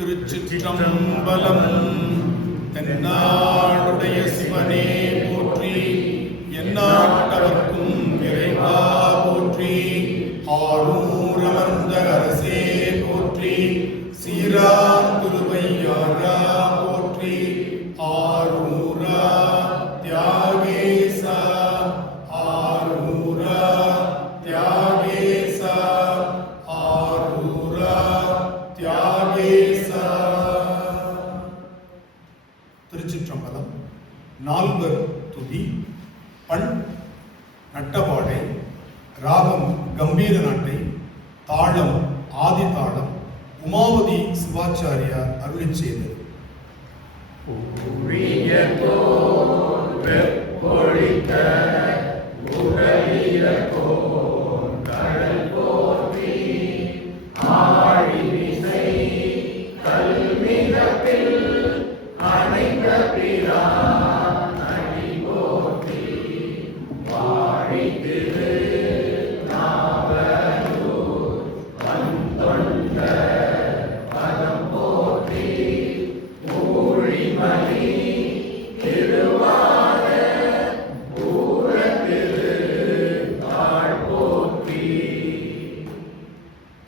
திருச்சிற்றம்பலம். தென்னாடுடைய சிவனே போற்றி, எந்நாட்டவர்க்கும் இறைவா போற்றி. ஆரூர் அமர்ந்த அரசே போற்றி, சீரார் திருவையாரா போற்றி. ஆரூரா தியாகேசா, ஆரூரா தியாகேசா, ஆரூரா தியாகேசா. திருச்சிற்றம்பலம். நால்வர் துதி. பண் நட்டபாடை, ராகம் கம்பீர நாட்டை, தாளம் ஆதி தாளம். உமாவதி சிவாச்சாரியார் அருளிச் செய்தது.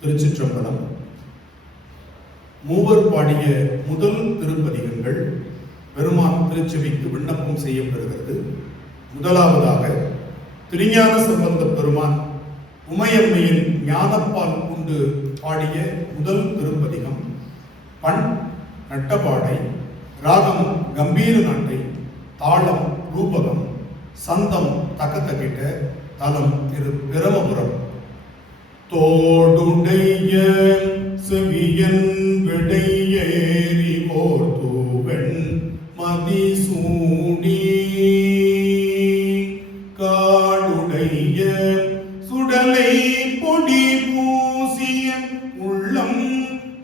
திருச்சிற்றம்பலம். மூவர் பாடிய முதல் திருப்பதிகங்கள் பெருமான் திருச்செவிக்கு விண்ணப்பம் செய்யப்படுகிறது. முதலாவதாக திருஞான சம்பந்த பெருமான் உமையம்மையின் ஞானப்பால் கொண்டு பாடிய முதல் திருப்பதிகம். பண் நட்டபாடை, ராகம் கம்பீர நாட்டை, தாளம் ரூபகம், சந்தம் தக்கத்தகிட்ட, தலம் திரு பிரமபுரம். தோடுடைய செவியன் விடையேறி ஓர் தூவெண் மதிசூடி, காடுடைய சுடலை பொடி பூசிய உள்ளம்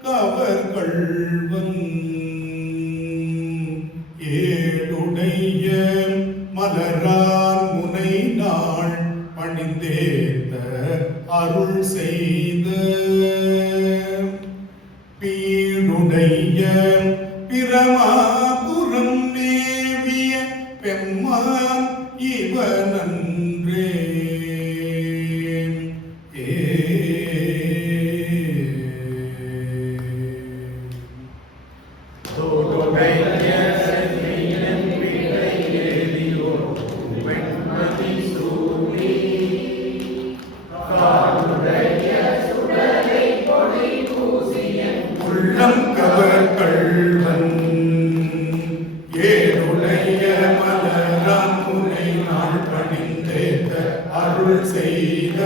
கவர்கள்வன், ஏடுடைய மலரான் முனை நாள் பணிந்தேத்த அருள் செய்த, பீடுடைய பிரமாபுரம் மேவிய பெம்மான் இவனன்றே. உள்ளம் கவர்கள்வன், ஏழுடைய மலரான் முனை நாள் பணிந்தேத்த அருள் செய்த,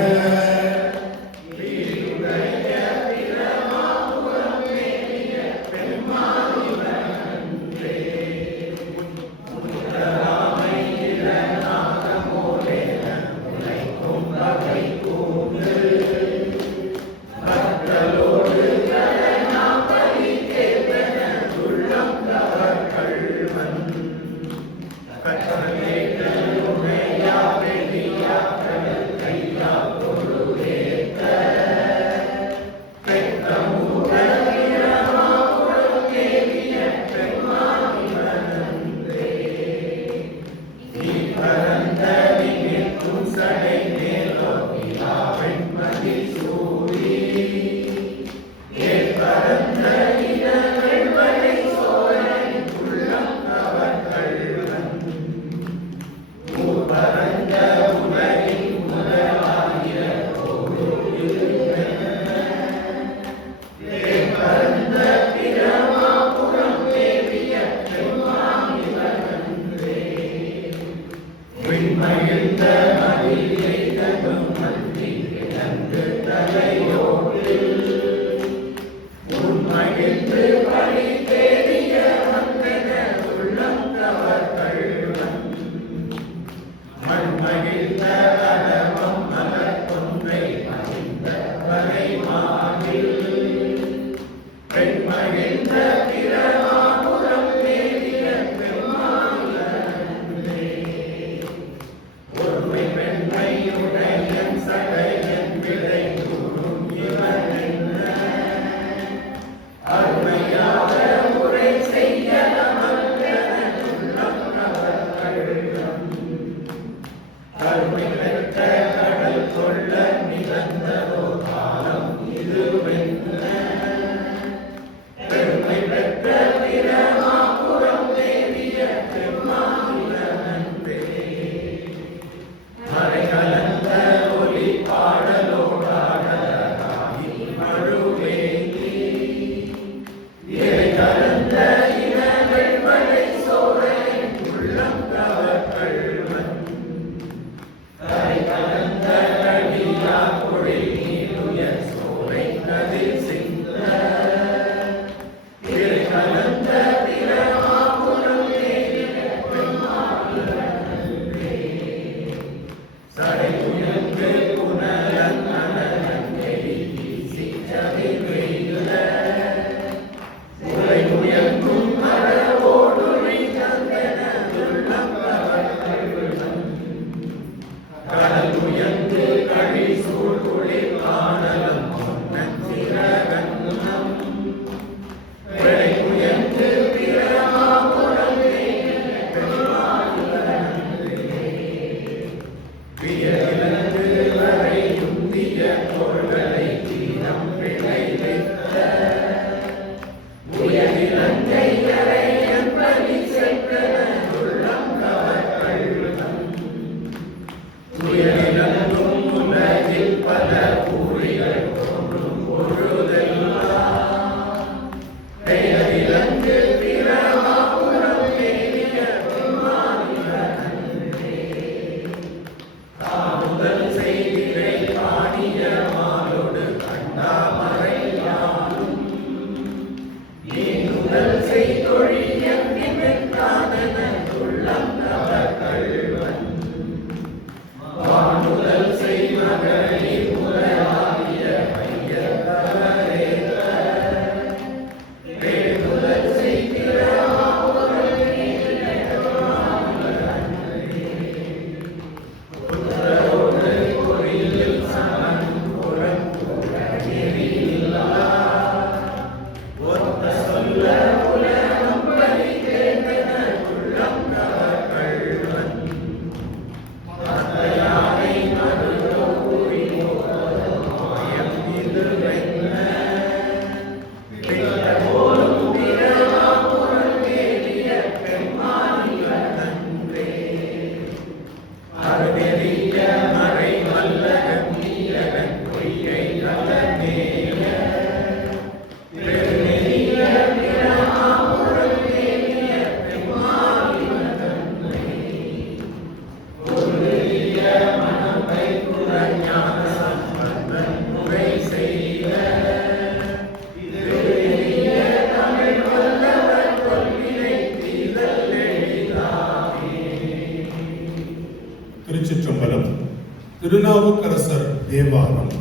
தேவாரம்.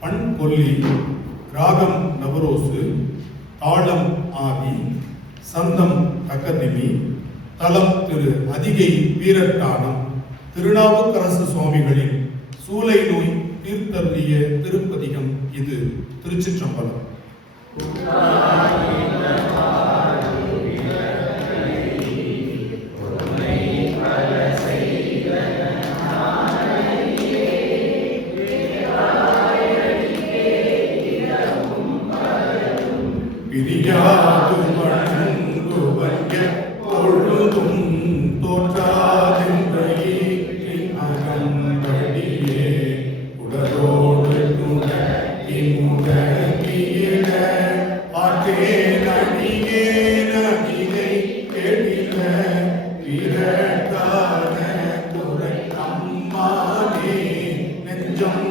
பண் கொல்லி, ராகம் நவரோசு, தாளம் ஆதி, சந்தம் தக்கதிமி, தலம் திரு அதிகை வீரட்டானம். திருநாவுக்கரசு சுவாமிகளின் சூலை நோய் தீர்த்தருளிய திருப்பதிகம் இது. திருச்சிற்றம்பலம். பிரியாது வணங்குவங்க பொழுதும் தோற்றாதென்படி அகம்படியே உடலோடு முடங்கியிட ஆற்றே நடிகே நடிகை கெடில விரட்டான துறை அம்மானே நெஞ்சம்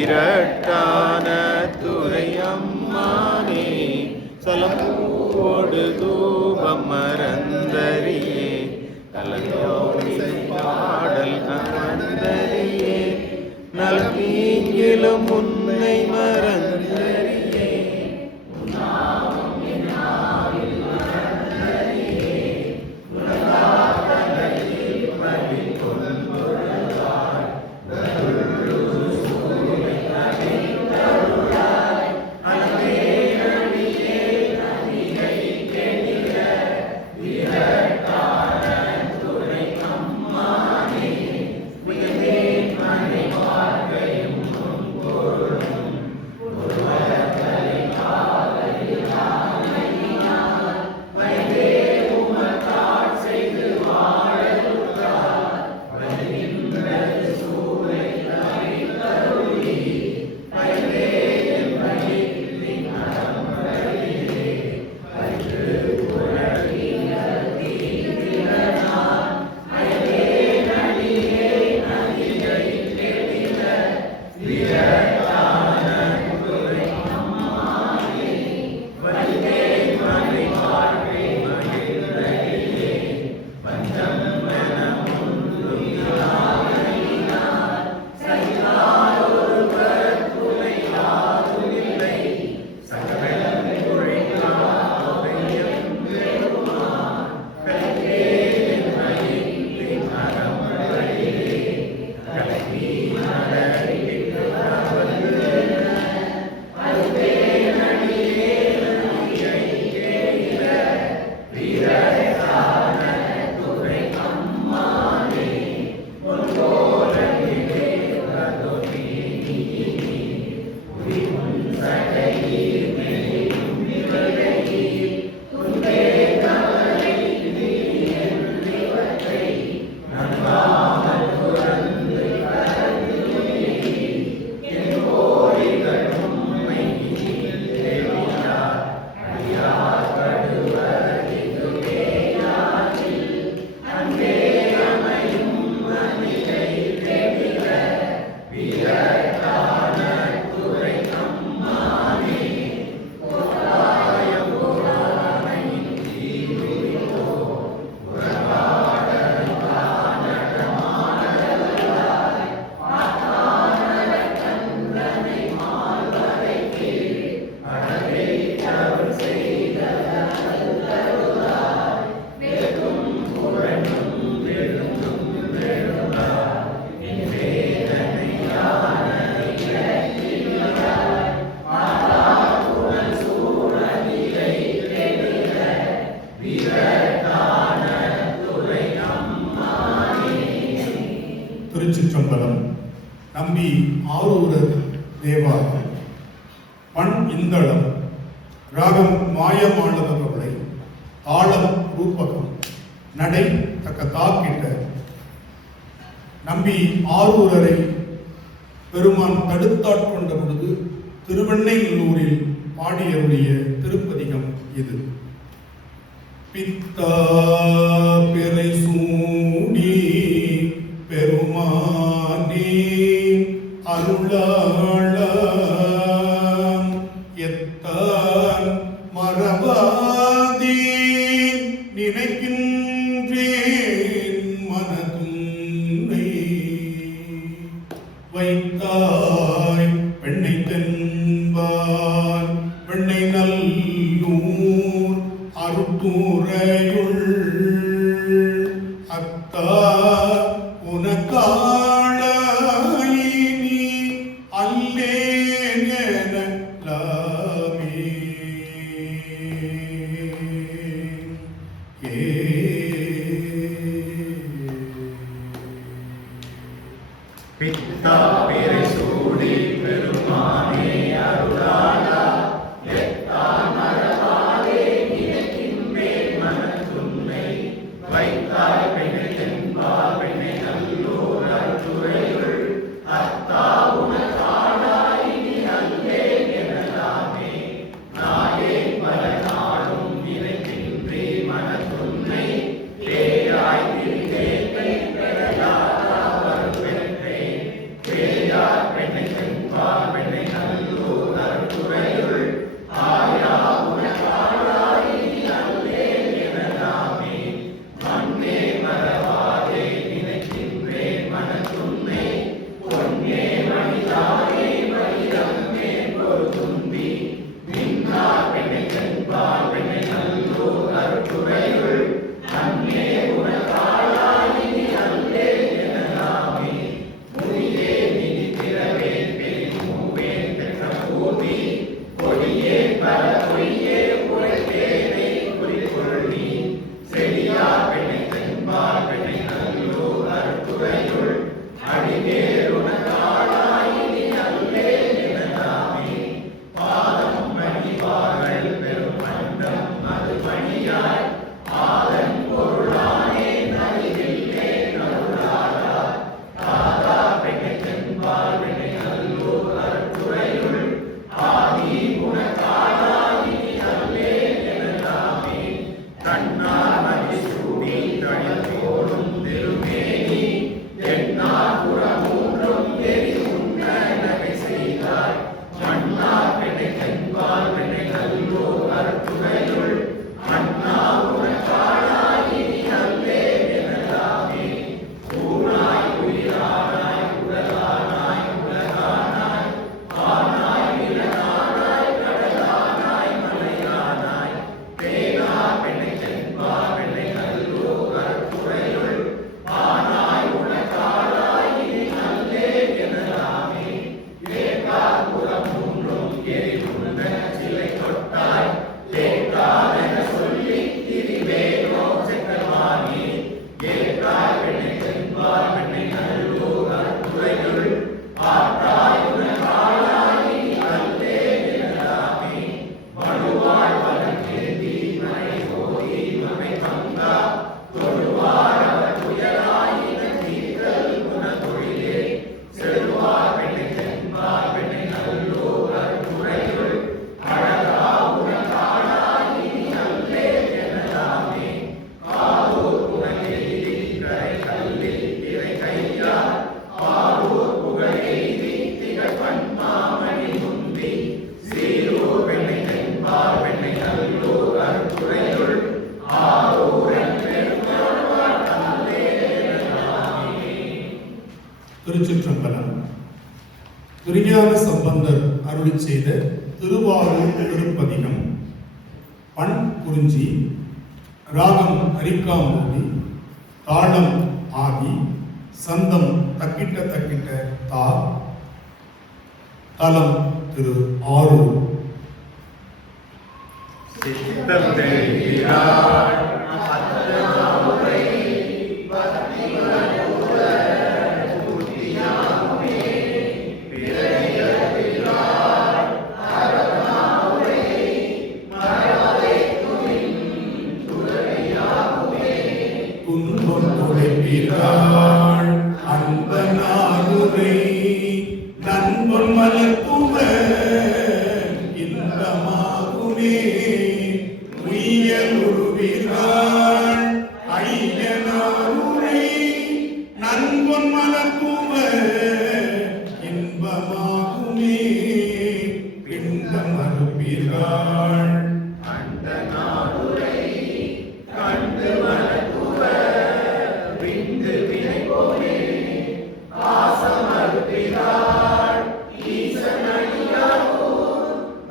விரட்டான துறை அம்மானே சலமூடு தூபம் மறந்தறியே கலந்தோசை பாடல் அமர்ந்தறியே நலங்கீங்கிலும் உன்னை மறந்தறியே திருச்சிற்றம்பலம். நம்பி ஆரூரர் தேவாரம். பண் இந்தளம். ராகம் மாயமானவர்களை. தாளம் ரூபகம். நடை தக்க தாக்கிட்ட. நம்பி ஆரூரரை பெருமான் தடுத்தாட்கொண்ட பொழுது திருவெண்ணைநல்லூரில் பாடியருடைய திருப்பதிகம் இது. பித்தா பிறை சூடி பெருமானே அருளாளா எத்தான் மறவாதே நினைக்கின்றேன் மனதுன்னை வைத்தாய் பெண்ணை தென்பால் பெண்ணை நல்லூர் அருட்டுரையுள் அத்தா உனக்காளாயினி அல்லேன் எனலாமே. பித்தா பிறை சூடி பெருமானே அருளாளா எத்தான் மறவாதே நினைக்கின்றேன் மனத்துன்னை வைத்தாய் பெண்ணை தென்பால் பெண்ணை நல்லூர் அருட்டுரையுள் அத்தா உனக்காளாயினி அல்லேன் எனலாமே. நாயேன் பல நாளும் நினைக்கின்றேன் மனத்துன்னை பேயாய் திரிந்தேன் பெறலாதா வருவென்றேன் பேயார் பெண்ணை தென்பால் பெண்ணை நல்லூர் அருட்டுரையுள் ஆயா உனக்காளாயினி அல்லேன் எனலாமே. மண்ணே மறவாதே நினைக்கின்றேன் மனத்துன்னை பொன்னே மணிதானே வைரமே ஒரு தும்பி நின்றார் பெண்ணை தென்பால் பெண்ணை நல்லூர் அருட்டுரையுள் அன்னே உனக்காளாயினி அல்லேன் எனலாமே. முனியே நிதி திறவேன் பெருமூவேன் பெற்ற பூமி பொடியே பல பொய்யே உரைத்தேனை குறிக்கொள்ளி செடியார் பெண்ணை தென்பால் பெண்ணை நல்லூர் அருட்டுரையுள் அடிவேர் உனக்காளாயினி அல்லேன் எனலாமே. பாதம் மணிவார்கள் பெரும் மண்டம் அது மணியாய் ஆதன் பொருளானே நலிகில்லே நருளாதா தாதா பெண்ணை தென்பால் பெண்ணை நல்லூர் அருட்டுரையுள் ஆதி உனக்காளாயினி அல்லேன் எனலாமே. கண்ணார் மதி சூடி கடல் போலும் திருமேனி எண்ணார் புறமூன்றும் எரி உண்ண நகை செய்தாய் மண்ணார் பெண்ணை தென்பால் பெண்ணை நல்லூர் அருட்டுரையுள் அண்ணா உனக்காளாயினி அல்லேன் எனலாமே. ஊனாய் உயிரானாய் உடலானாய் உலகானாய் ஆனாய் நிலனானாய் கடலானாய் மலையானாய் தேனார் பெண்ணை தென்பால் பெண்ணை நல்லூர் அருட்டுரையுள் ஆனாய் உனக்காளாயினி அல்லேன் எனலாமே. ஏற்கார் புறமூன்றும் எரி உண்ண சிலை தொட்டாய் தேக்காதென சொல்லி திரிவேனோ செக்கமானி ஏற்காய் பெண்ணை தென்பால் பெண்ணை நல்லூர் அருட்டுரையுள் ஆற்றாய் உனக்காளாயினி அல்லேன் எனலாமே. மழுவாய் வலங்கேந்தி மனை ஓதி மமை பங்கா தொழுவார் அவர் துயராயின தீர்த்தல் குணத்தொழிலே செல்வார் பெண்ணை தென்பால் பெண்ணை நல்லூர் அருட்டுரையுள் அழகா உனக்காளாயினி அல்லேன் எனலாமே. காதூர் புகழெய்தி கரை கல்லில் திரை கையார் ஆரூர் புகழெய்தி திகழ் பன்மாமணி முந்தி சீரூர் பெண்ணை தென்பால் பெண்ணை நல்லூர் அருட்டுரையுள் ஆரூரன் பெருமாள் அல்லேன் எனலாமே. திருச்சிற்றம்பலம். திருஞான சம்பந்தர் அருளிச் செய்த திருவாரூர் திருப்பதிகம். பண் குறிஞ்சி. ராகம் அரிக்காமூர்த்தி. தாளம் ஆதி. சந்தம் தக்கிட்ட தக்கிட்ட தா. தலம் திரு ஆரூர். சித்தம் தெரிகிறார் துடைப்பீர்கள் அன்பனாருரை நண்பன் மலர்த்துவ இன்பமாகுமே உயலுருவீர்கள் ஐயனாருரை நண்பன் மலர்த்துவ இன்பமாகுமே பிண்டம் அறுப்பீர்கள் அந்த நாடுரை கண்டு மலக்குவ விந்து வினைப்போமே பாசம் அறுப்பினார் ஈசனடியாவோ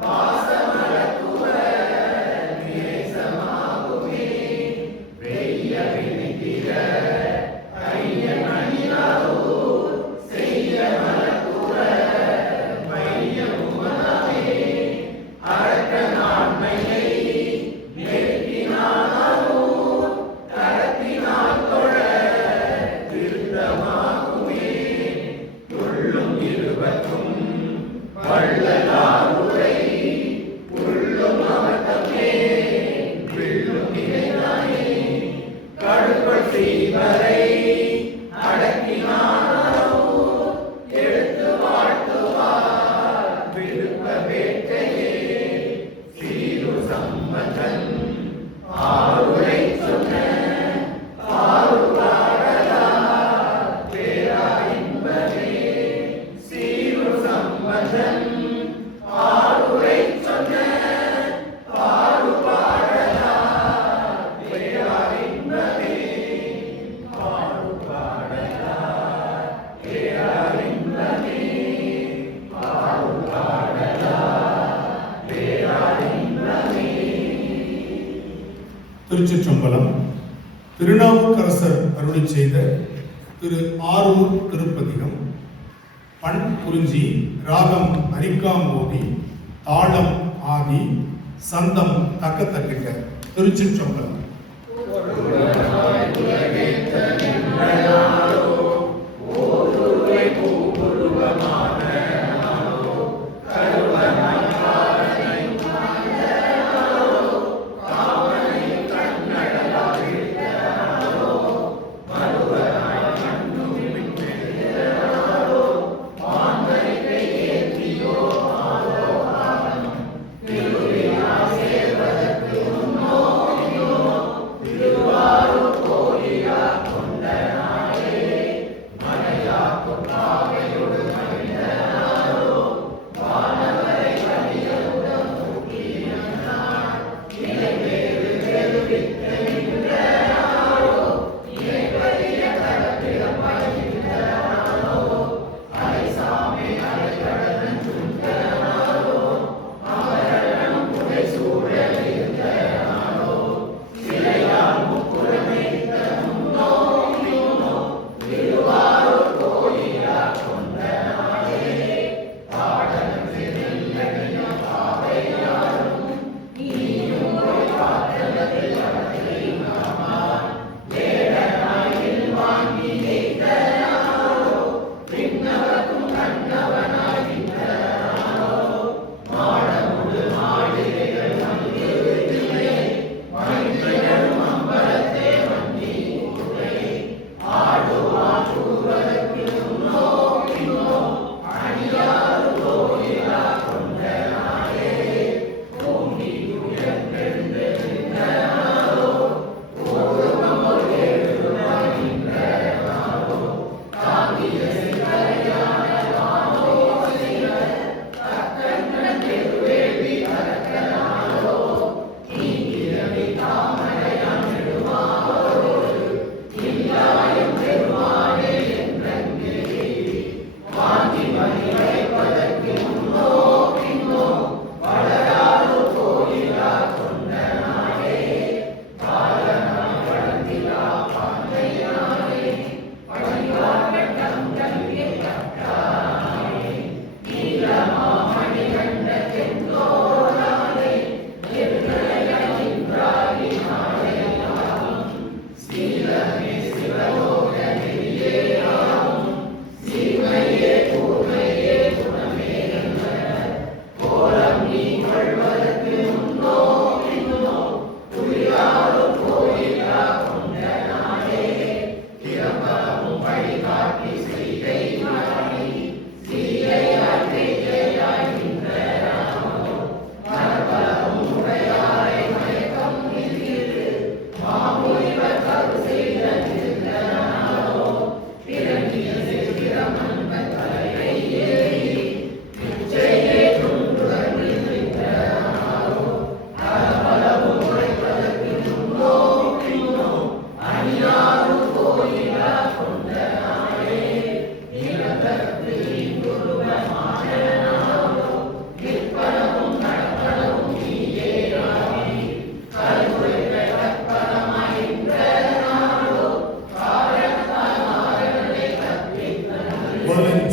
பாசம் அறுக்குவ நேசமாகுமே வெய்ய வினைத்திர ஐயனடியாவோ செய்ய மலக்குவ வைய முகமே அரக்க நான்மையை நெருக்கினானோ கரத்தினால் தொழ திருத்தமாகுமே துள்ளும் இருவற்றும் வள்ளலாருரை உள்ளும் அமர்த்தமே விள்ளும் நினைவானே கடுப்பல் செய்வரை அடக்கினானோ எடுத்து வாழ்த்துவார் விருப்ப வேட்டையே சீரு சம்மதன் ஆருரை சொன்ன ஆறுபாடலா பேரா இன்பமே சீரு சம்மதன் ஆருரை சொன்ன ஆறுபாடலா பேரா இன்பமே ஆறுபாடலா பேரா இன்பமே ஆறுபாடலா பேரா இன்பமே. திருச்சிற்றம்பலம். திருநாவுக்கரசர் அருளி செய்த திரு ஆரூர் திருப்பதிகம். பண் குறிஞ்சி, ராகம் அரிக்காம்போதி, தாளம் ஆதி, சந்தம் தக்கத்தக்கிட்ட. திருச்சிற்றம்பலம். திருவாரூர்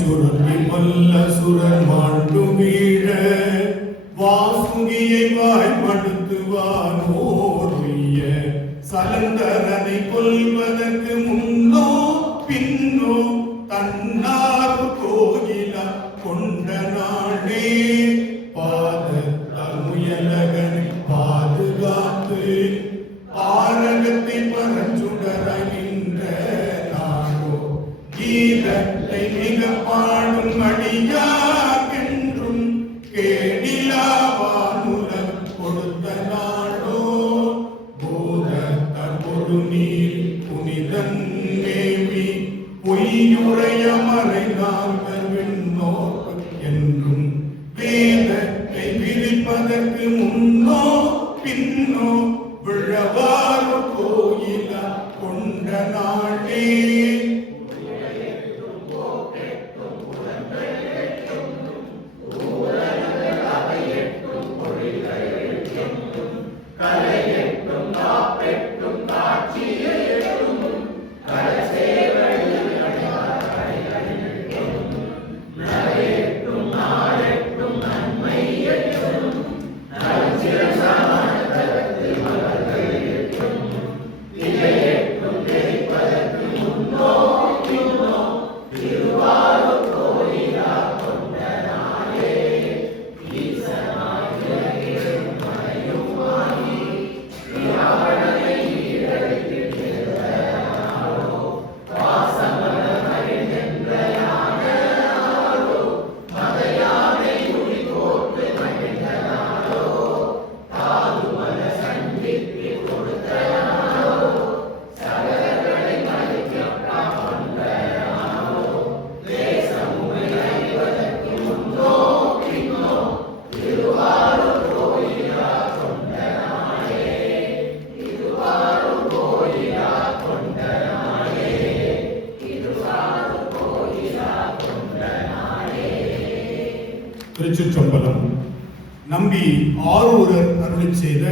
சுருங்கி வல்ல சுரர் மாண்டு வீழ வாசுகியை வாய்ப்படுத்துவானோருய்ய சலந்தரனை கொல்வதற்கு முன்னோ பின்னோ தன்னார் கோயில கொண்ட நாடே பாதத்தால் முயலகனை பாதுகாத்து பாரகத்தை பரச்சுடர நின்ற நாடோ கீதத்தை மிக பாடும் அடியாகென்றும் கேடிலாவானுலர் கொடுத்த நாடோ பூதத்தால் ஒரு நீர் புனிதன் மேவி பொய்யுரைய மறைநாங்கள் விண்ணோர் என்றும் வேதத்தை விரிப்பதற்கு முன்னோ பின்னோ விழவாறு கோயில கொண்ட நாடே திருச்சிற்றம்பலம். நம்பி ஆரூரர் அருளிச் செய்த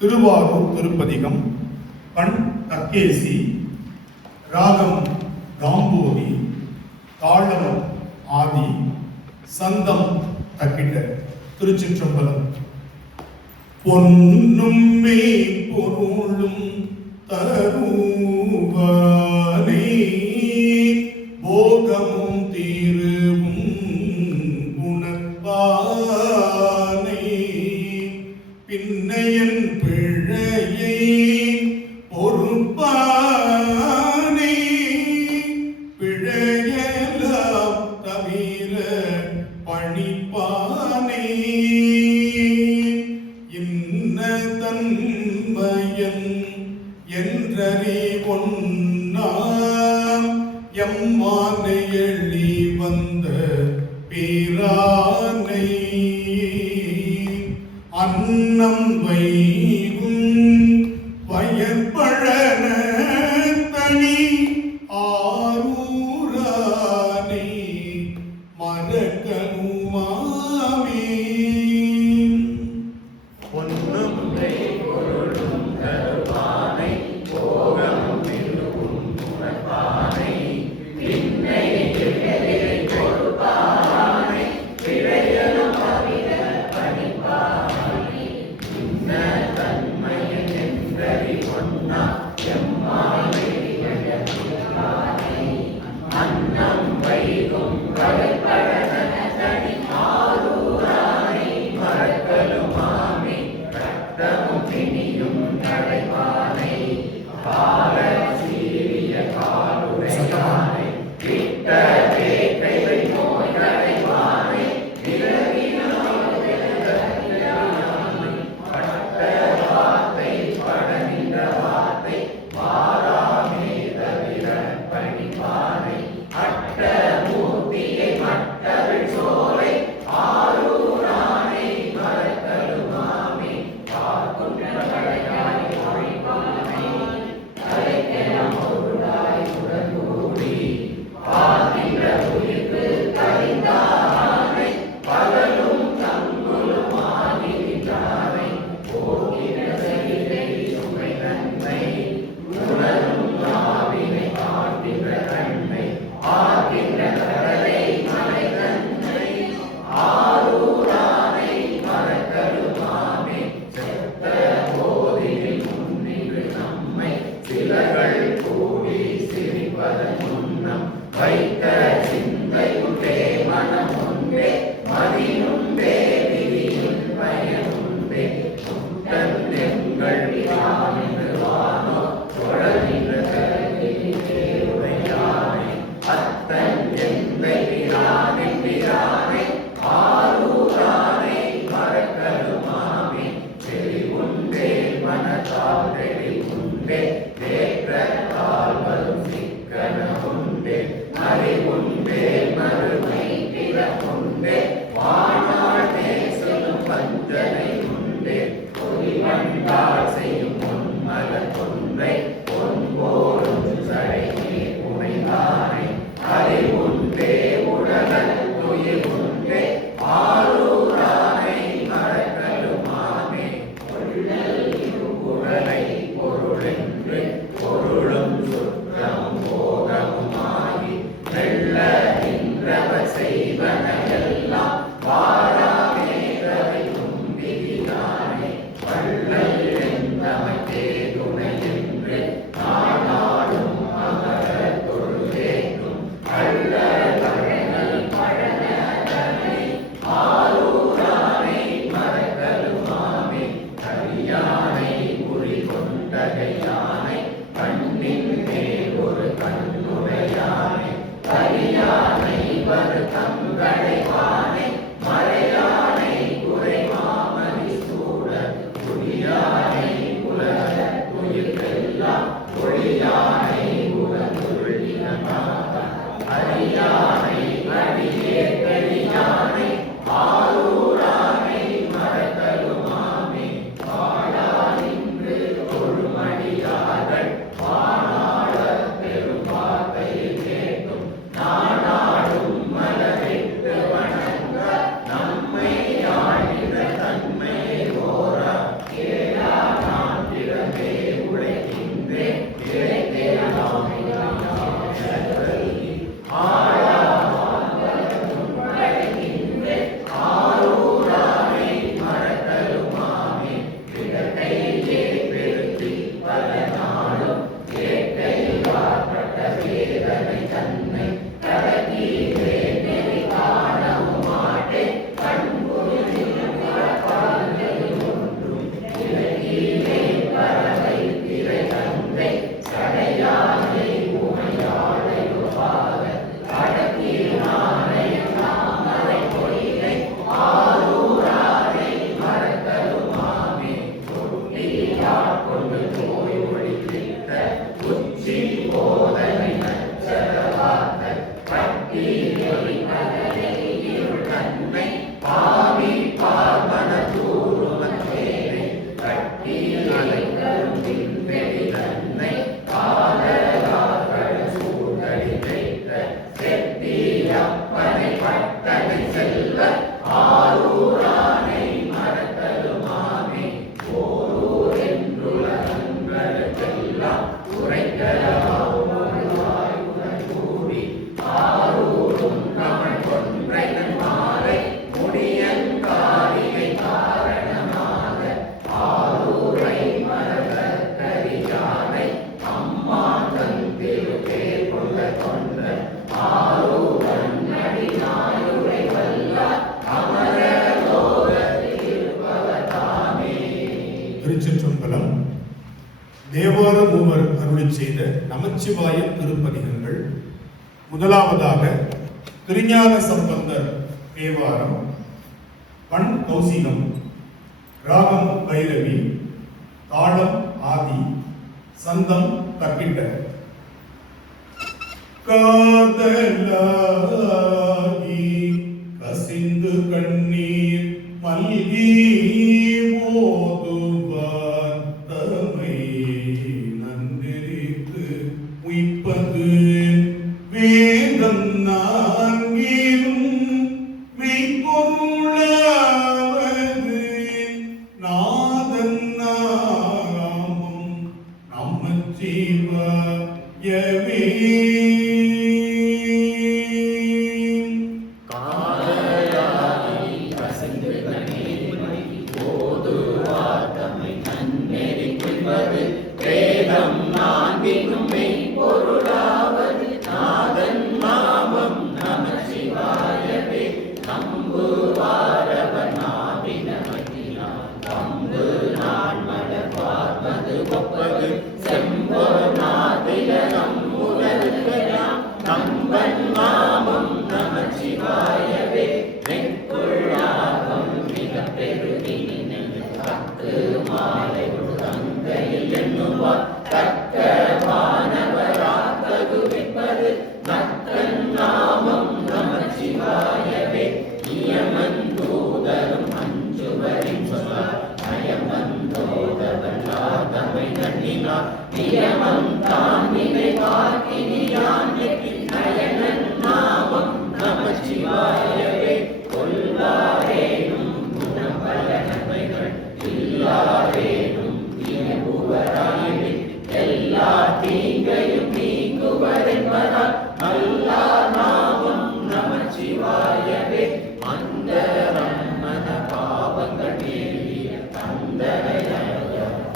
திருவாரூர் திருப்பதிகம். பண் தக்கேசி, ராகம் காம்போதி, தாளம் ஆதி, சந்தம் தக்கிட்ட. திருச்சிற்றம்பலம். பொன்னும் பொருளும் தருவானே போகமும் தீருவும் உணர்வானே பின்னையன் பிழையை பொறுப்பானே பிழையெல்லாம் தவிர பணிப்பானே இன்ன தன்மையன் என்றறிவொன்னாம் எம்மானை எள்ளி வந்த பேரானை அன்னம் வைகும் வயற்பழன தனி ஆரூரானே மரக்கனுமாமே பொன்னும் பொருளும் தருவானை போகமும் திருவும் உணர்வானை பின்னை கொடுப்பானை பிழையலும் தவிர பணிப்பானை இன்ன தன்மையன் என்றறி ஒன்னா சிலர்கள் கூடி சிரிப்பதன் முன்னம் வைத்த சிந்தை உண்டே மனம் உண்டே மதியுண்டே விதியின் பயன் உண்டே முட்டன் எங்கள் பிரானிவானோ தொடர்கின்ற உடையானே அத்தன் எந்தை பிரானின் பிரானை ஆரூரானை மறக்கலுமாமே தெளிவுண்டே மனத்தால் தெளிவுண்டே தேற்றத்தால் வரும் சிக்கன உண்டே அறிவுண்டே மறுமை பிறப்புண்டே வானாள் நேசலும் வஞ்சனை உண்டே பொறிவண்டால் செய்யும் பொன்மல கொன்றை பொன்போரும் சடையே புனைந்தானே அறிவுண்டே உடல் துயில் உண்டே ஆரூரானை மறக்கலுமாமே குரலை பொருளென்று பொருளும் சுற்றமும் போகமுமாகி வெள்ள நின்றவர் செய்வன எல்லாம் வாராமேறவை தும்பிதினானே வள்ளல் என்றமைக்கே துணை என்று நாடாடும் அமர தொழுதேற்றும் அள்ள பழனதனை ஆரூரானை மறக்கலுமாமே கரியானை குறி கொண்டகையானை கண்ணின் மேல் ஒரு கண்ணுடையானை கரியானை வரு தங்களைவானை மறையானை குறைமாமணி சூட குடியானை உலக துயிலெல்லாம் ஒளியானை உலகுள்ளினமாக அரியானை அடியே பெரியானை ஆரூரானை மறக்கலுமாமே பாடானின்று ஒருமடியார்கள் வானாள பெரும்பாத்தையில் கேட்டும் நாடாடும் மலரிட்டு வணங்க நம்மை ஆழ்கிற தன்மை ஓரா கேளா நான் திறமே உழைக்கின்றேன் இழைத்தேனாம் ஆரூரானை மறக்கலுமாமே இடக்கையே பெருத்தி பல நாளும் கேட்கையிலாற்பட்ட வேதனை தன்னை கடக்கீரே நெறி காணவும் மாட்டே ஒன்றும் இலக்கீரே பறவை திரை தந்தை சடையானை உமையாளை பாக அடக்கீரானை தாமரை பொய்கை ஆரூரானை மறக்கலுமாமே தொட்டியார் கொண்டு போய் ஒழித்திட்ட உச்சி போதனை நச்சரவார்த்த பட்டி ஒளிபதனை இருள் தன்னை பாவி பார்வன தூருமத்தேனை கட்டி அலைக்கரும் பின்பெடி தன்னை காதலார்கள் சூழலி வைத்த செட்டி அப்பனை பட்டனை செல்வ ஆரூரானை மறக்கலுமாமே ஓரூர் என்றுலகங்களுக்கெல்லாம் உரைக்கலாய் உடன் கூடி ஆரூரும் தமிழ் கொன்றை மாலை முடியன் காரிகை காரணமாக ஆரூரை மறக்க கரியானை அம்மா தன் திருப்பேர் கொண்ட கொண்ட ஆரூரன் அடிநாயுரை வல்லார் அமரலோகத்தில் இருப்பவர் தாமே. திருச்சிற்றம்பலம். தேவார மூவர் அருளிச் செய்த நமச்சிவாய திருப்பதிகங்கள். முதலாவதாக திருஞான சம்பந்தர் தேவாரம். பண் கௌசிகம், ராகம் பைரவி, தாளம் ஆதி, சந்தம் தப்பிட்ட. காதலாகி கசிந்து கண்ணீர் மல்கி ஓதுவார் தமை நன்றித்து உய்ப்பது வேதம் நான்கிலும் மெய்ப்பொருளாவது நாதன் நாமம் நமச்சிவாயவே. வேதம் தாமினை பார்க்கினியான் நயனன் நாமம் நமச்சிவாயவே. கொள்வாரேனும் குணம் பல நன்மைகள் இல்லாரேனும் இயம்புவராயினி எல்லா தீங்கையும் நீங்குவதென்பதால் அல்லா நாமம் நமச்சிவாயவே. அந்தரம் மன பாவங்கள் மேலிய தந்தரைய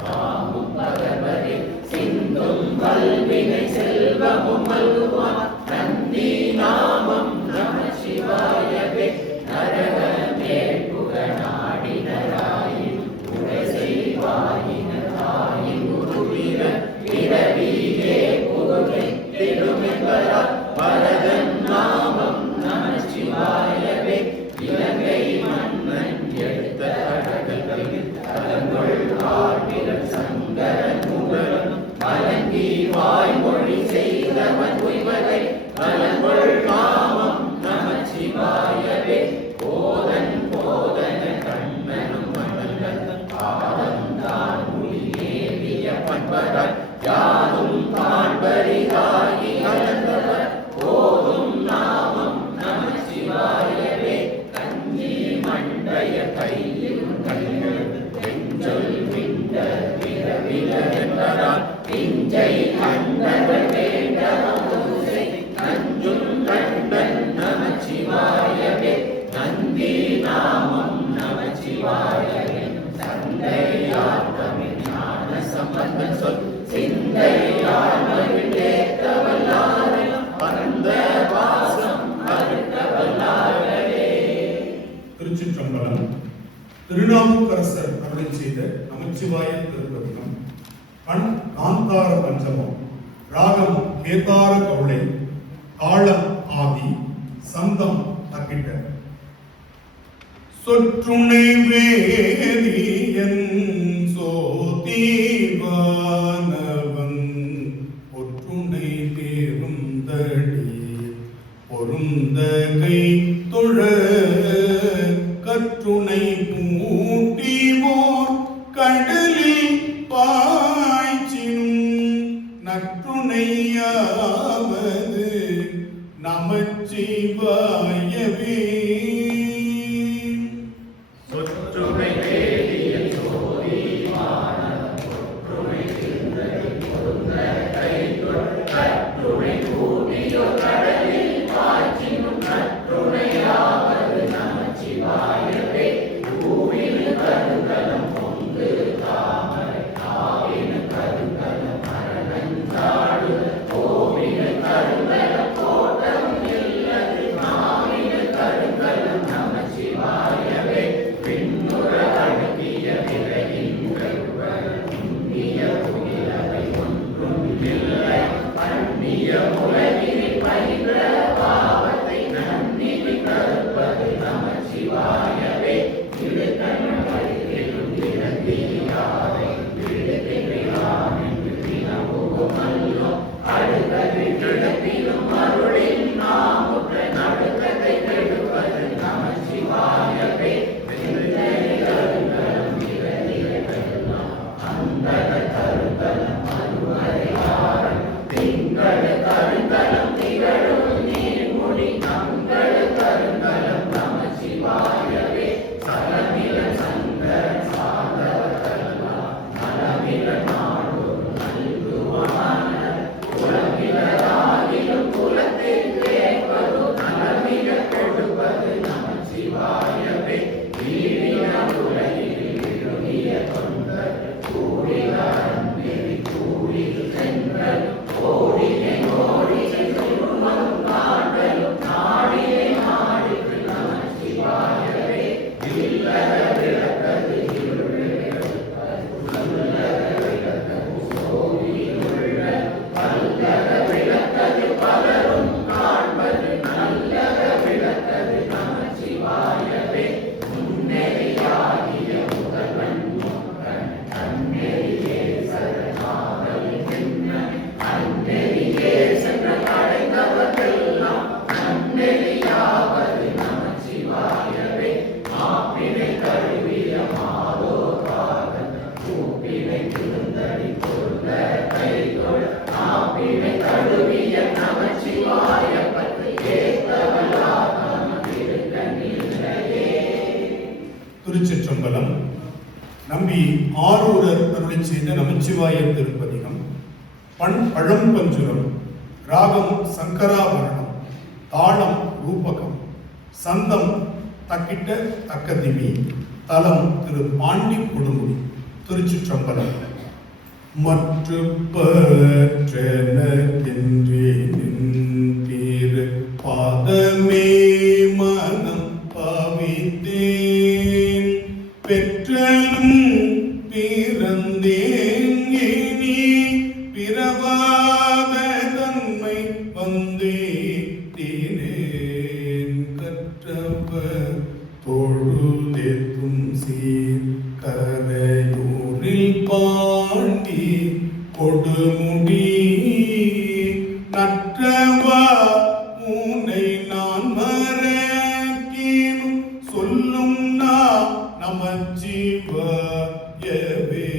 பாமும் பகவரே சிந்தும் வல்வினை செல்வமும் அல்வான் நந்தி நாமம் நமச்சிவாயவே. நரக மேற்புக நாடினராயின் உரை செய்வாயினாயின் குருவிர பிறவியே புகுத்திடுமென்பதால் வரதன் நாமம் நமச்சிவாயவே. இலங்கை மன்னன் எடுத்த கடல்களில் கலங்கொள் ஆழ்விரல் சங்கரன் முதலும் கலங்கி வாய்மொழி செய்தவன் உய்வதை கலங்கொள் நாமம் நமச்சிவாயவே. போதன் போதன கண்ணனும் மன்னன் பாதம் தான் மொழி ஏவிய பண்பரால் யாதும் தான் பரிதாகி கலந்தவர் போதும் நாமம் நமச்சிவாயவே. கஞ்சி மண்டைய கையில் கைகள் பெஞ்சொல் விண்ட விரவில என்பதால் பிஞ்சை கண்டவள் வேண்டவூசை நஞ்சும் கண்டன் நமச்சிவாயவே. நந்தி நாமம் நமச்சிவாயவே. சந்தையார் தமிழ் ஞான சம்பந்தன் சொல் சிந்தையார் மகிழ்ந்தேத்தவல்லாரை பரந்த வாசம் அருட்டவல்லாரே. திருச்சிற்றம்பலம். திருநாவுக்கரசர் அருளிச் செய்த நமச்சிவாய திருப்பதிகம். பண் காந்தார பஞ்சமம். ராகம் கேதார கவுளை. தாளம் ஆதி. சந்தம் தக்கிட்ட. சொற்றுணை வேதியன் சோதீவானவன் ஒற்றுணை தேருந்தடி பொருந்த கை தொழ கற்றுணை பூட்டிவோர் கடலில் பாய்ச்சினும் நற்றுணையாவது நமச்சிவாயவே. சொற்றுணை வேதியன் சோதிவானவன் ஒற்றுணை திருந்தடி பொருந்த கைதொழ கற்றுணை பூட்டியோர் கடலில் பாய்ச்சினும் நற்றுணையாவது நமச்சிவாயவே. பூவினு கருங்கலம் பொங்கு தாமரை காவினு கருங்கலம் மரணஞ்சாடு கோவினு கருங்கலம் கோட்டம் இல்லது நாவினு கருங்கலம் நமச்சிவாயவே. பின்னுற அடுக்கிய விரையின் உண்ணிய புகிலவை ஒன்றும் இல்லை அந்நிய உலகினில் பயின்ற பாவத்தை நன்னினி கருப்பது நமச்சிவாயவே. இழுக்கண் வழியிலும் இறந்தியாரை விழுகின்றான் என்று வினவுமல்லோ அடுத்தது கிடப்பிலும் அருளின் நாமுற்ற நடுக்கத்தை கெடுப்பது நமச்சிவாயவே. கருங்கலம் இறந்திரலாம் அந்தக கருங்கலம் அருவரையாரம் திங்கள் கருங்கலம் திகழும் நீர்மொழி நங்கள் கருங்கலம் நமச்சிவாயவே. சலமில சங்கர் சாதவர்களா நலமில நாடோர் நல்குவான உலகில நம்பி ஆரூரர் அருளி செய்த நமச்சிவாய திருப்பதிகம். பழம்பஞ்சுரம். ராகம் சங்கராபரணம். தாளம் ரூபகம். சந்தம் தக்கிட்ட தக்கதிமி. தலம் திரு பாண்டி கொடுமுடி. திருச்சிற்றம்பலம். மற்று பற்றெனக்கென்றே நின்றீர் பாதமே மனம் பாவித்தேன். பெற்றலும் பிறந்தேன் இனி பிறவாத தன்மை வந்தேன். கற்றவர் தொழுதெத்தும் சீர் கரையூரில் பாண்டி கொடுமுடி. நற்றவா உன்னை நான் மறக்கினும் சொல்லும் நமச்சிவாயவே.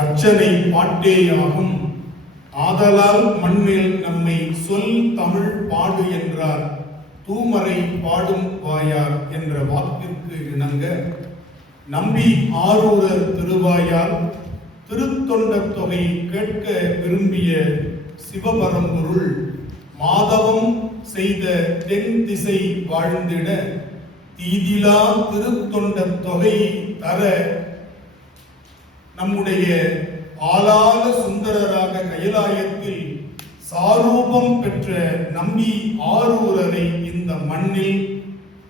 அர்ச்சனை பாட்டேயாகும். ஆதலால் மண்ணில் நம்மை சொல் தமிழ் பாடு என்றார் தூமறை பாடும் வாயார் என்ற வாக்கிற்கு இணங்க நம்பி ஆரூரர் திருவாயால் திருத்தொண்ட தொகை கேட்க விரும்பிய சிவபரம்பொருள் மாதவம் செய்த தென் திசை வாழ்ந்திட தீதிலா திருத்தொண்ட தொகை தர நம்முடைய ஆளாத சுந்தரராக கைலாயத்தில் சாரூபம் பெற்ற நம்பி ஆரூரரை இந்த மண்ணில்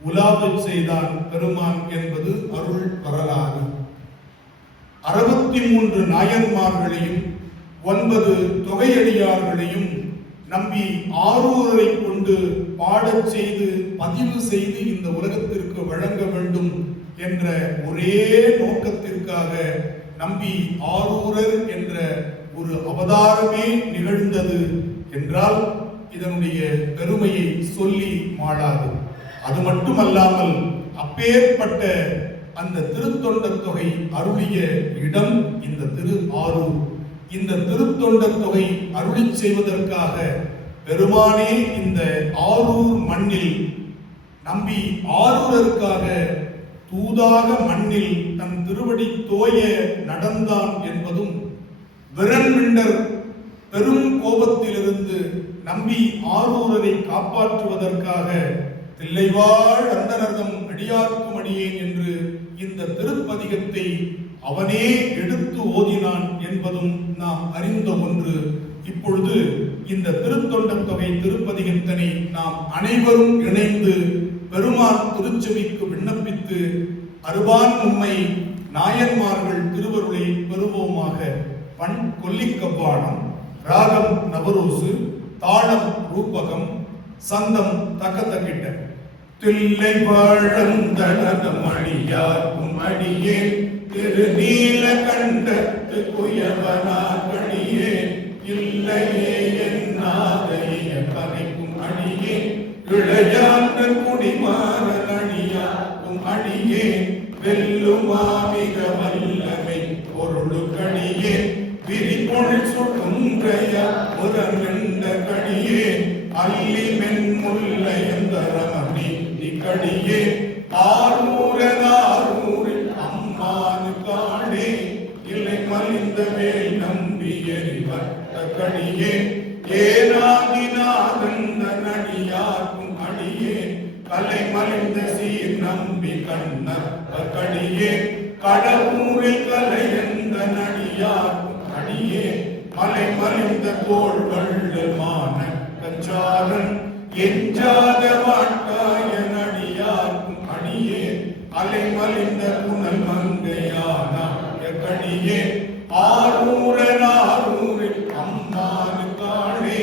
உலாவச் செய்தான் பெருமான் என்பது அருள் வரலாறு. 63 நாயன்மார்களையும் 9 தொகையடியார்களையும் நம்பி ஆரூரரை கொண்டு பாடச் செய்து பதிவு செய்து இந்த உலகத்திற்கு வழங்க வேண்டும் என்ற ஒரே நோக்கத்திற்காக நம்பி ஆரூரர் என்ற ஒரு அவதாரமே நிகழ்ந்தது என்றால் இதனுடைய பெருமையை சொல்லி மாளாது. அது மட்டுமல்லாமல் அப்பேற்பட்ட அந்த திருத்தொண்ட தொகை அருளிய இடம் இந்த திரு ஆரூர். இந்த திருத்தொண்ட தொகை அருளி செய்வதற்காக பெருமானே இந்த ஆரூர் மண்ணில் நம்பி ஆரூரருக்காக தூதாக மண்ணில் தன் திருவடி தோய நடந்தான் என்பதும் விரண்மிண்டர் பெரும் கோபத்திலிருந்து நம்பி ஆரூரரை காப்பாற்றுவதற்காக தில்லைவாழ் அந்தனர்தம் அடியார்க்கும் அடியேன் என்று இந்த திருப்பதிகத்தை அவனே எடுத்து ஓதினான் என்பதும் நாம் அறிந்த ஒன்று. இப்பொழுது இந்த திருத்தொண்ட தொகை திருப்பதிகத்தினை நாம் அனைவரும் இணைந்து பெருமான் திருச்செவிக்கு விண்ணப்பித்து அருவான் உம்மை நாயன்மார்கள் திருவருளை பெறுவோமாக. பண் கொல்லிக்கவ்வாடம், ராகம் நவரோசு, தாளம் ரூபகம், சந்தம் தக்கத்தக்கிட்ட. தில்லை வாழந்தனதம் அடியார்க்கும் அடியேன் திருநீல கண்டத்து குயவனாகடியேன் இல்லையே என்னாதைய கரைக்கும் அடியேன் இளையாண்ட குடிமாறன் அடியார்க்கும் அடியேன் வெல்லுமாமிக வல்லமை பொருளுக்கடியேன் விரிபொழில் சுற்றுன்றைய முரண்ட கடியேன் அல்லி மென்முல்லையந்தரமணி இக்கடியேன் ஆரூரில் அம்மானு காணே இல்லை மலிந்த மேல் நம்பி எரிவட்ட கடியேன் ஏனாதிநாதந்த நடியார்க்கும் அடியேன் கலை மலிந்த சீர் நம்பி கண்ண கடியேன் கடவுரில் கலையந்த நடியார்க்கும் அடியேன் மலை மலிந்த தோள் வள்ளமான கஞ்சாரன் எஞ்சாத வாட்டாய நடியார்க்கும் அடியேன் அலை மலிந்த புனல் மங்கையான கடியேன் ஆரூரில் அம்மானு காணே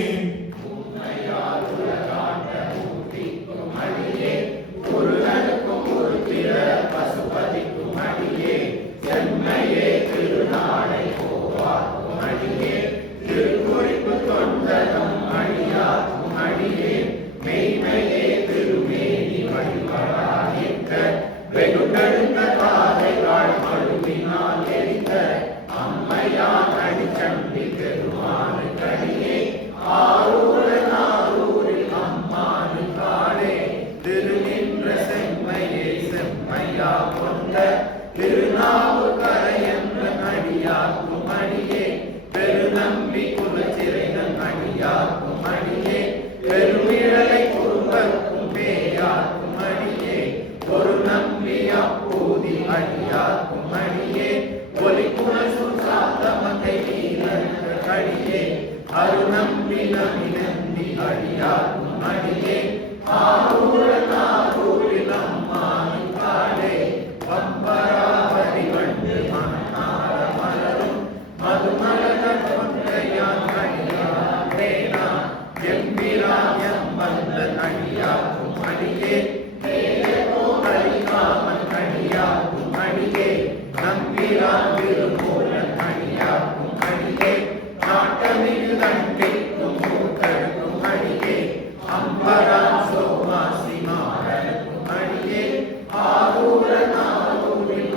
ஆரூரில்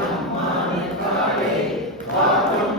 அம்மானு காணே வாக்கம்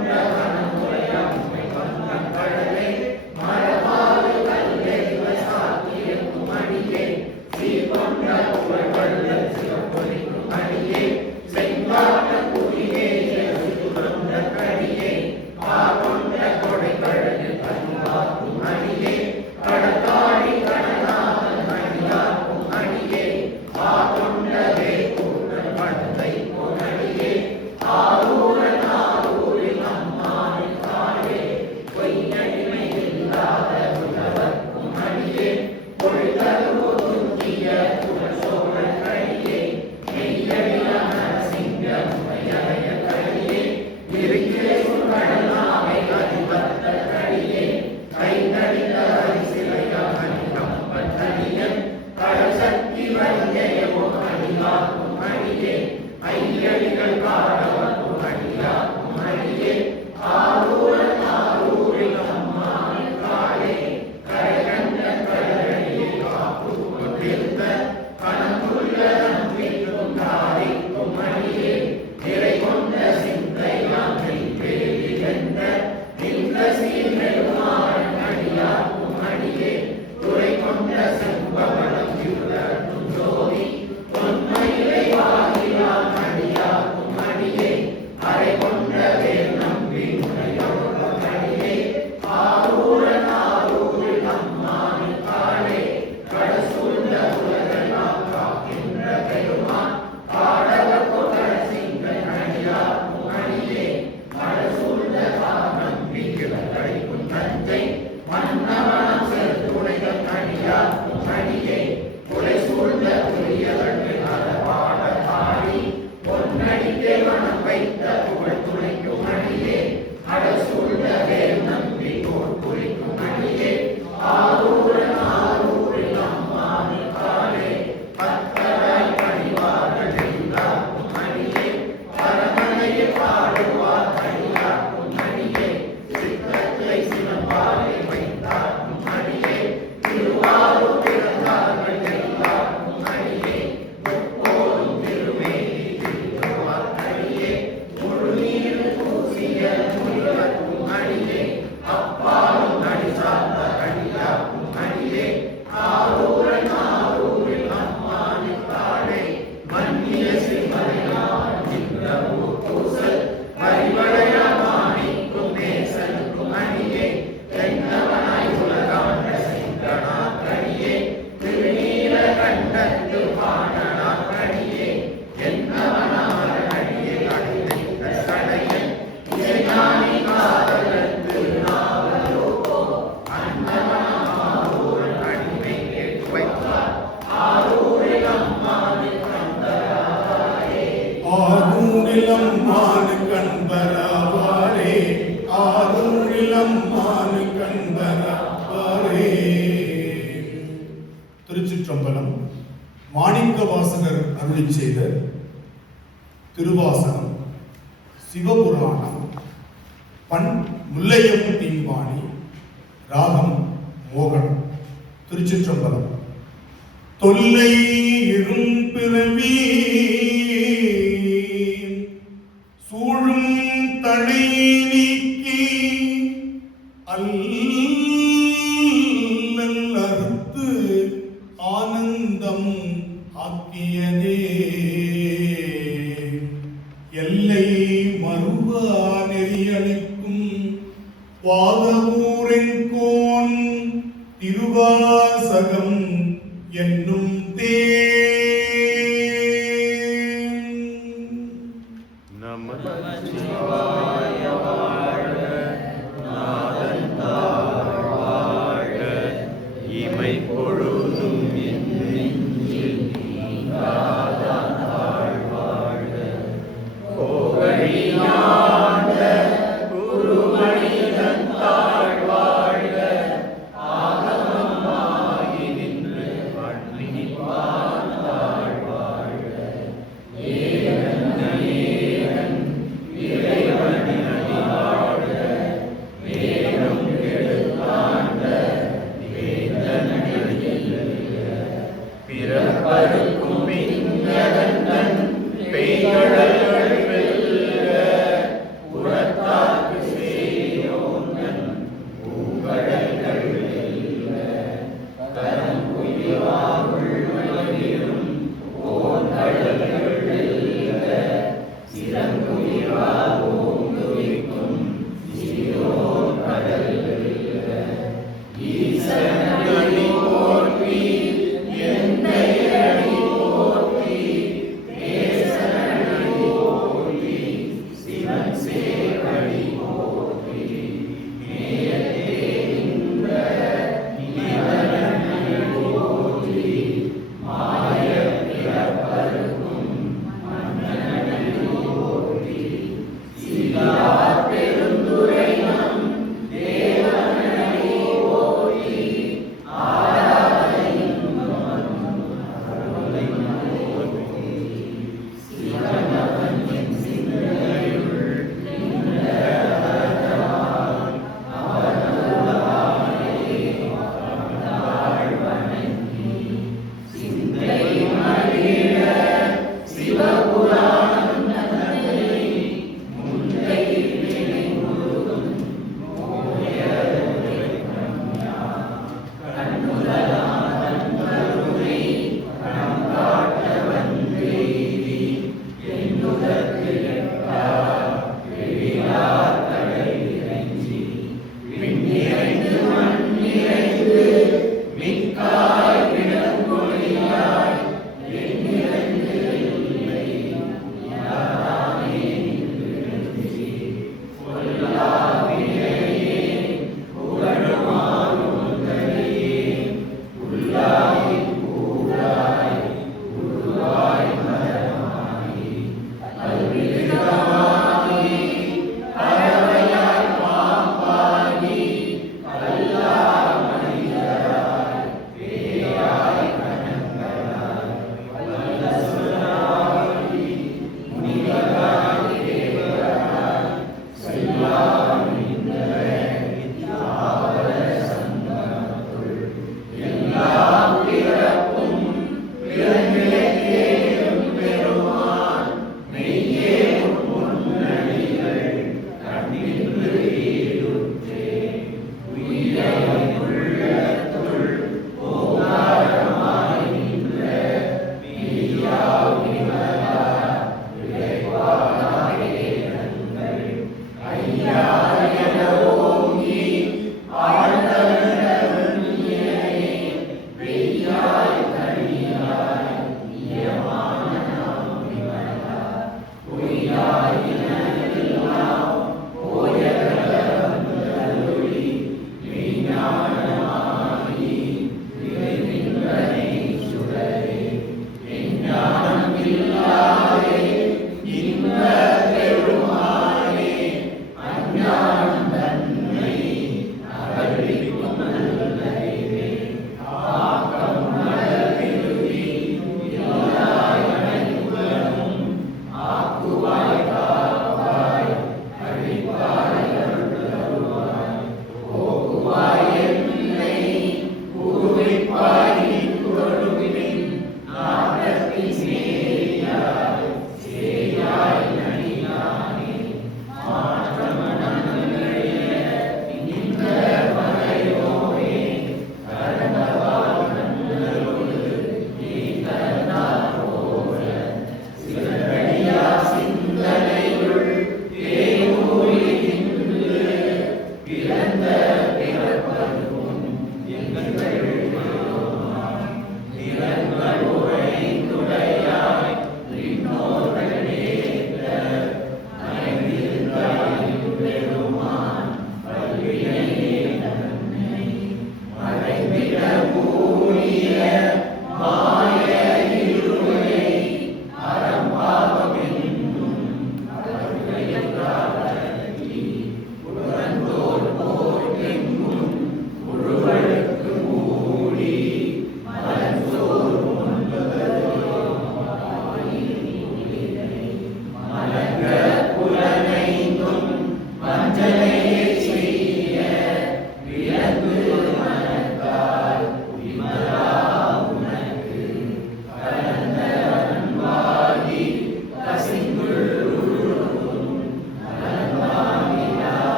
மனம் வைத்த புகழ் துணைக்கும் அணியே அடல் சூழ்ந்த வேல் நம்பி போல் குறிக்கும் அணியே ஆரூரன் ஆரூரில் அம்மானி காலே பத்தராய் பணிவார்கள் எல்லாருக்கும் அணியே பரமனையில் பாடுவார் அடியார்க்கும் அணியே சித்தத்தை சிவபாலை வைத்தார்க்கும் அணியே திருவாரூர் பிறந்தார்கள் எல்லாருக்கும் அணியே முப்போதும் திருமேனி திருவார் அணியே முழுநீர் பூசிய முருகர்க்கும் அணியே அப்பாலும் நடி சார்ந்த அடியார்க்கும் அணியே ஆரூரன் ஆரூரில் அம்மானி தாழே மன்னிய சிவனையார் நின்ற பூசல் வரிவளையா மாணிக்கும் நேசனுக்கும் அணியே தென்னவனாய் உலகாண்ட சிங்கனார் அணியே திருநீல கண்டத்து பாணனார் அணியே என்னவனார் அணியே அடைந்த சடையன் இசைஞானி காதலன் திருநாவலோகோ அன்னவனாரூரன் அடிமை கேட்டு வைத்தார் ஆரூரில் அம்மானி கந்தராவாரே ஆரூரிலம் மானு கண்பராவாரே ஆரூரிலம் மானு கண்பராவாரே. திருச்சிற்றம்பலம். மாணிக்க வாசகர் அருளிச் செய்த திருவாசகம், சிவபுராணம், பண் முல்லையம் தீம்பாணி, ராகம் மோகனம். திருச்சிற்றம்பலம். தொல்லை இரும்பிறவி சூழும் தடை நீக்கி அல்லல் அறுத்து ஆனந்தம் ஆக்கியதே எல்லை மறுவா நெறியளிக்கும் வாதவூரெங்கோன் திருவாசகம் என்னும் நமச்சிவாய வாழ்க நாதன் தாழ் வாழ்க இமை பொழுதும் என் நெஞ்சில் நீங்காதான் தாழ் வாழ்க கோகழியாண்ட குருமணிதன் தாழ் வாழ்க ஆகமமாகி நின்று அன்னிப்பான் தாழ் வாழ்க ஏகன் இறைவன்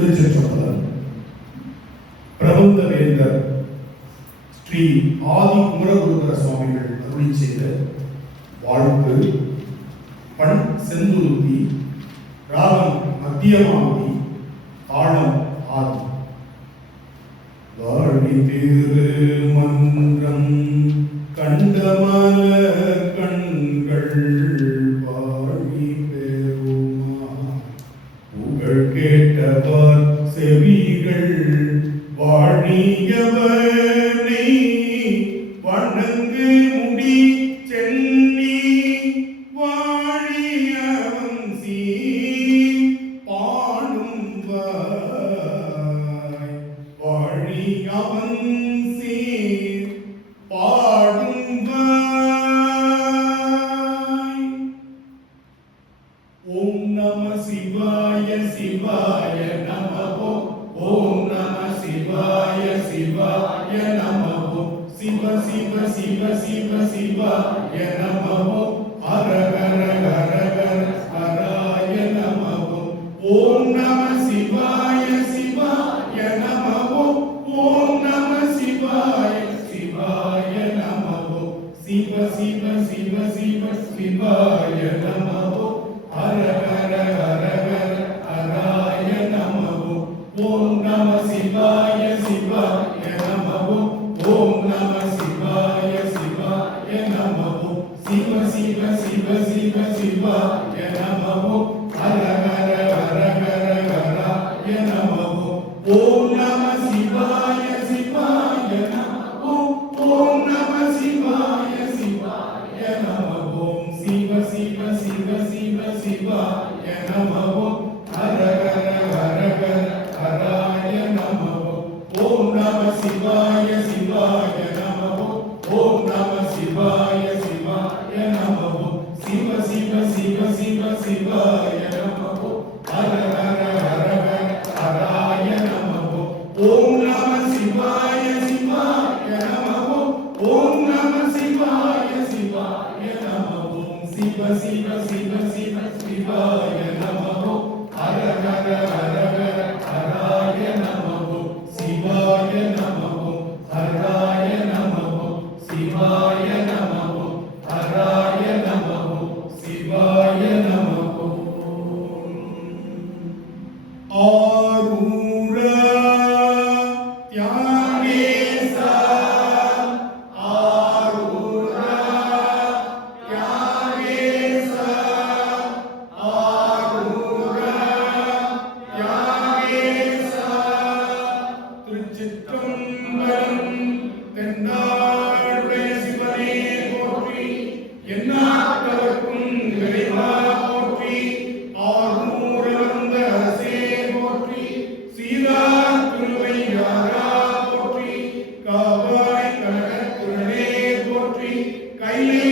திருச்சிற்றம்பலம். பிரபந்த வேந்தர் ஸ்ரீ ஆதி குமரகுருபர சுவாமிகள் அருளி செய்த வாழ்த்து. பண் செந்துருத்தி, ராகம் மத்தியமாவதி, தாளம் ஆதி. வாழி திருமன்றம் கண்டமல கண்கள் வாழி பெருமா புகழ் கேட்டவர் செவிகள் வாழியவனை வணங்கு முடி சென்னி வாழியவன் சீர் பாடும் வாழியவன் சீர் பாடும் ஓம் நம சிவாய சிவாய நமோ. ஓம் நம சிவாய சிவாய நமோ. சிவ சிவ சிவ சிவ சிவாய நமோ. ஹர ஹர ஹர ஹர ஹராய நமோ. ஓம் நம சிவாய சிவாய நமோ. ஓம் நம சிவாய சிவாய நமோ. சிவ சிவ சிவ சிவ சிவாய நமோ. ஹர ஹர ஹர ஹர ஹராய நமோ. ஓம் நம சிவாய சிவாய நமோ. ஓம் நம சிவாய சிவாய நமோ. சிவ சிவ சிவ சிவ சிவாய நமோ. ஹர ஹர ஹர ஹர ஹராய நமோ. ஓம் நம சிவாய சிவாய நமோ. ஓம் நம சிவாய சிவாய நமோ. சிவ சிவ சிவ சிவ சிவாய நமோ. ஹர ஹர ஹர ஹர ஹராய நமோ. ஓம் நம சிவாய சிவாய நமோ. ஓம் நம சிவாய சிவாய நமோ. சிவ சிவ சிவ சிவ சிவாய நமோ. ஹர ஹர ஹர ஹர ஹராய நமோ. ஓம் நம சிவாய சிவாய நமோ. ஓம் நம சிவாய சிவாய நமோ. சிவ சிவ சிவ சிவ சிவாய நமோ. ஹர ஹர ஹர ஹர ஹராய நமோ. சிவாய நமோ. ஹராய நமோ. சிவாய நமோ. ஹராய நமோ. சிவாய நமோ. ஆரூரா தியாகேசா. ஆரூரா தியாகேசா. ஆரூரா தியாகேசா. திருச்சிற்றம்பலம். தென்னாடுடைய சிவனே போற்றி. எந்நாட்டவர்க்கும் இறைவா போற்றி. ஆரூர் வந்த அரசே போற்றி. சீரார் திருவையாரா போற்றி. காவாய் கனகத்திரளே போற்றி. கைலை